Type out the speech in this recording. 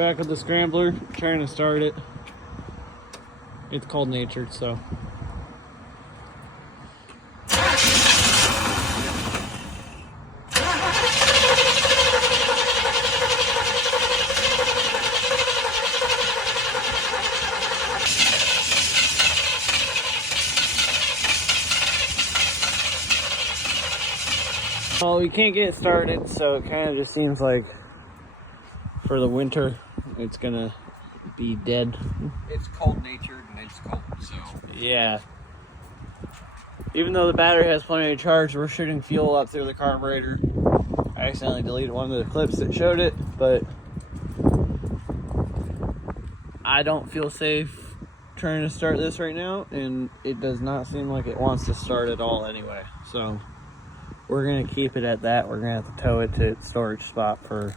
Back with the scrambler, trying to start it. It's cold natured, so. Well, we can't get it started, so it kind of just seems like for the winter it's gonna be dead. It's cold natured and it's cold, so yeah. Even though the battery has plenty of charge, we're shooting fuel up through the carburetor. I accidentally deleted one of the clips that showed it, but I don't feel safe trying to start this right now, and it does not seem like it wants to start at all anyway. So we're gonna keep it at that. We're gonna have to tow it to its storage spot for